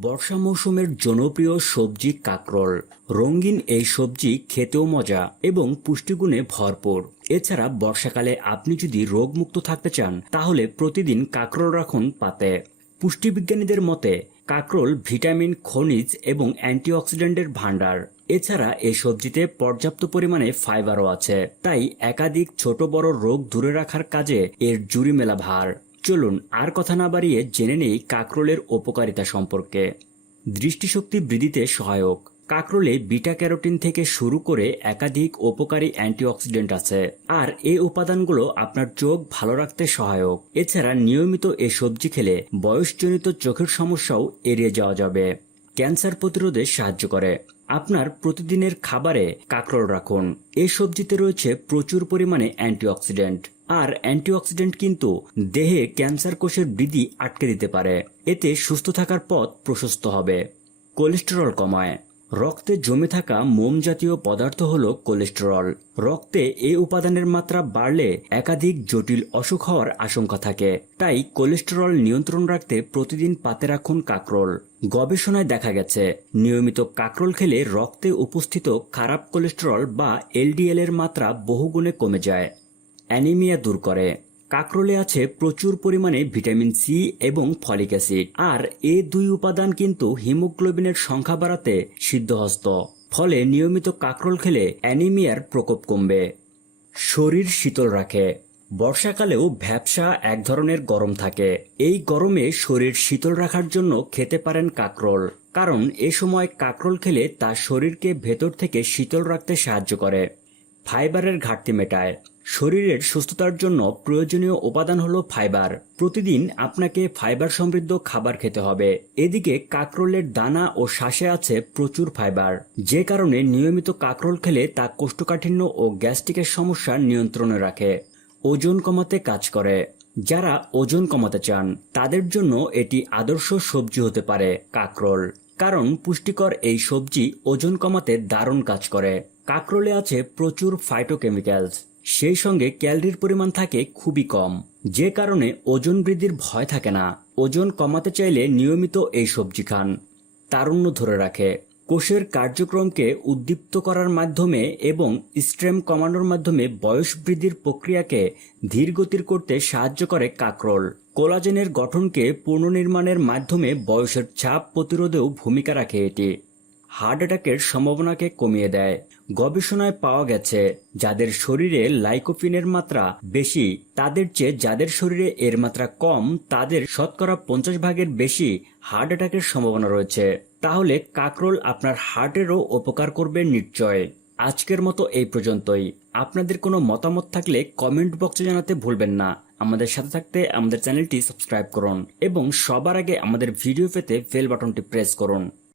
বর্ষা মৌসুমের জনপ্রিয় সবজি কাকরোল। রঙিন এই সবজি খেতেও মজা এবং পুষ্টিগুণে ভরপুর। এছাড়া বর্ষাকালে আপনি যদি রোগমুক্ত থাকতে চান, তাহলে প্রতিদিন কাকরোল রাখুন পাতে। পুষ্টিবিজ্ঞানীদের মতে, কাকরোল ভিটামিন, খনিজ এবং অ্যান্টিঅক্সিডেন্টের ভাণ্ডার। এছাড়া এই সবজিতে পর্যাপ্ত পরিমাণে ফাইবারও আছে। তাই একাধিক ছোট বড় রোগ দূরে রাখার কাজে এর জুড়ি মেলা ভার। চলুন আর কথা না বাড়িয়ে জেনে নেই কাকরোলের উপকারিতা সম্পর্কে। দৃষ্টিশক্তি বৃদ্ধিতে সহায়ক। কাকরোলে বিটা ক্যারোটিন থেকে শুরু করে একাধিক উপকারী অ্যান্টিঅক্সিডেন্ট আছে, আর এই উপাদানগুলো আপনার চোখ ভালো রাখতে সহায়ক। এছাড়া নিয়মিত এ সবজি খেলে বয়সজনিত চোখের সমস্যাও এড়িয়ে যাওয়া যাবে। ক্যান্সার প্রতিরোধে সাহায্য করে। আপনার প্রতিদিনের খাবারে কাকরোল রাখুন। এই সবজিতে রয়েছে প্রচুর পরিমাণে অ্যান্টিঅক্সিডেন্ট। আর অ্যান্টিঅক্সিডেন্ট কিন্তু দেহে ক্যান্সার কোষের বৃদ্ধি আটকে দিতে পারে। এতে সুস্থ থাকার পথ প্রশস্ত হবে। কোলেস্টেরল কমায়। রক্তে জমে থাকা মোম জাতীয় পদার্থ হল কোলেস্টেরল। রক্তে এই উপাদানের মাত্রা বাড়লে একাধিক জটিল অসুখ হওয়ার আশঙ্কা থাকে। তাই কোলেস্টেরল নিয়ন্ত্রণ রাখতে প্রতিদিন পাতে রাখুন কাকরোল। গবেষণায় দেখা গেছে, নিয়মিত কাকরোল খেলে রক্তে উপস্থিত খারাপ কোলেস্টেরল বা এলডিএল এর মাত্রা বহুগুণে কমে যায়। অ্যানিমিয়া দূর করে। কাকরোলে আছে প্রচুর পরিমাণে ভিটামিন সি এবং ফলিক অ্যাসিড। আর এ দুই উপাদান কিন্তু হিমোগ্লোবিনের সংখ্যা বাড়াতে সিদ্ধহস্ত। ফলে নিয়মিত কাকরোল খেলে অ্যানিমিয়ার প্রকোপ কমবে। শরীর শীতল রাখে। বর্ষাকালেও ভ্যাবসা এক ধরনের গরম থাকে। এই গরমে শরীর শীতল রাখার জন্য খেতে পারেন কাকরোল। কারণ এ সময় কাকরোল খেলে তা শরীরকে ভেতর থেকে শীতল রাখতে সাহায্য করে। ফাইবারের ঘাটতি মেটায়। শরীরের সুস্থতার জন্য প্রয়োজনীয় উপাদান হলো ফাইবার। প্রতিদিন আপনাকে ফাইবার সমৃদ্ধ খাবার খেতে হবে। এদিকে কাকরোলের দানা ও শ্বাসে আছে প্রচুর ফাইবার। যে কারণে নিয়মিত কাকরোল খেলে তা কোষ্ঠকাঠিন্য ও গ্যাস্ট্রিকের সমস্যা নিয়ন্ত্রণে রাখে। ওজন কমাতে কাজ করে। যারা ওজন কমাতে চান, তাদের জন্য এটি আদর্শ সবজি হতে পারে কাকরোল। কারণ পুষ্টিকর এই সবজি ওজন কমাতে দারুণ কাজ করে। কাকরোলে আছে প্রচুর ফাইটোকেমিক্যালস সেই সঙ্গে ক্যালরির পরিমাণ থাকে খুবই কম। যে কারণে ওজন বৃদ্ধির ভয় থাকে না। ওজন কমাতে চাইলে নিয়মিত এই সবজি খান। তারুণ্য ধরে রাখে। কোষের কার্যক্রমকে উদ্দীপ্ত করার মাধ্যমে এবং স্ট্রেম কমানোর মাধ্যমে বয়স বৃদ্ধির প্রক্রিয়াকে ধীরগতির করতে সাহায্য করে কাকরোল। কোলাজেনের গঠনকে পুনর্নির্মাণের মাধ্যমে বয়সের চাপ প্রতিরোধেও ভূমিকা রাখে এটি। হার্ট অ্যাটাকের সম্ভাবনাকে কমিয়ে দেয়। গবেষণায় পাওয়া গেছে, যাদের শরীরে লাইকোপিনের মাত্রা বেশি, তাদের চেয়ে যাদের শরীরে এর মাত্রা কম, তাদের শতকরা পঞ্চাশ ভাগের বেশি হার্ট অ্যাটাকের সম্ভাবনা রয়েছে। তাহলে কাকরোল আপনার হার্টেরও উপকার করবে নিশ্চয়। আজকের মতো এই পর্যন্তই। আপনাদের কোনো মতামত থাকলে কমেন্ট বক্সে জানাতে ভুলবেন না। আমাদের সাথে থাকতে আমাদের চ্যানেলটি সাবস্ক্রাইব করুন এবং সবার আগে আমাদের ভিডিও পেতে বেল বাটনটি প্রেস করুন।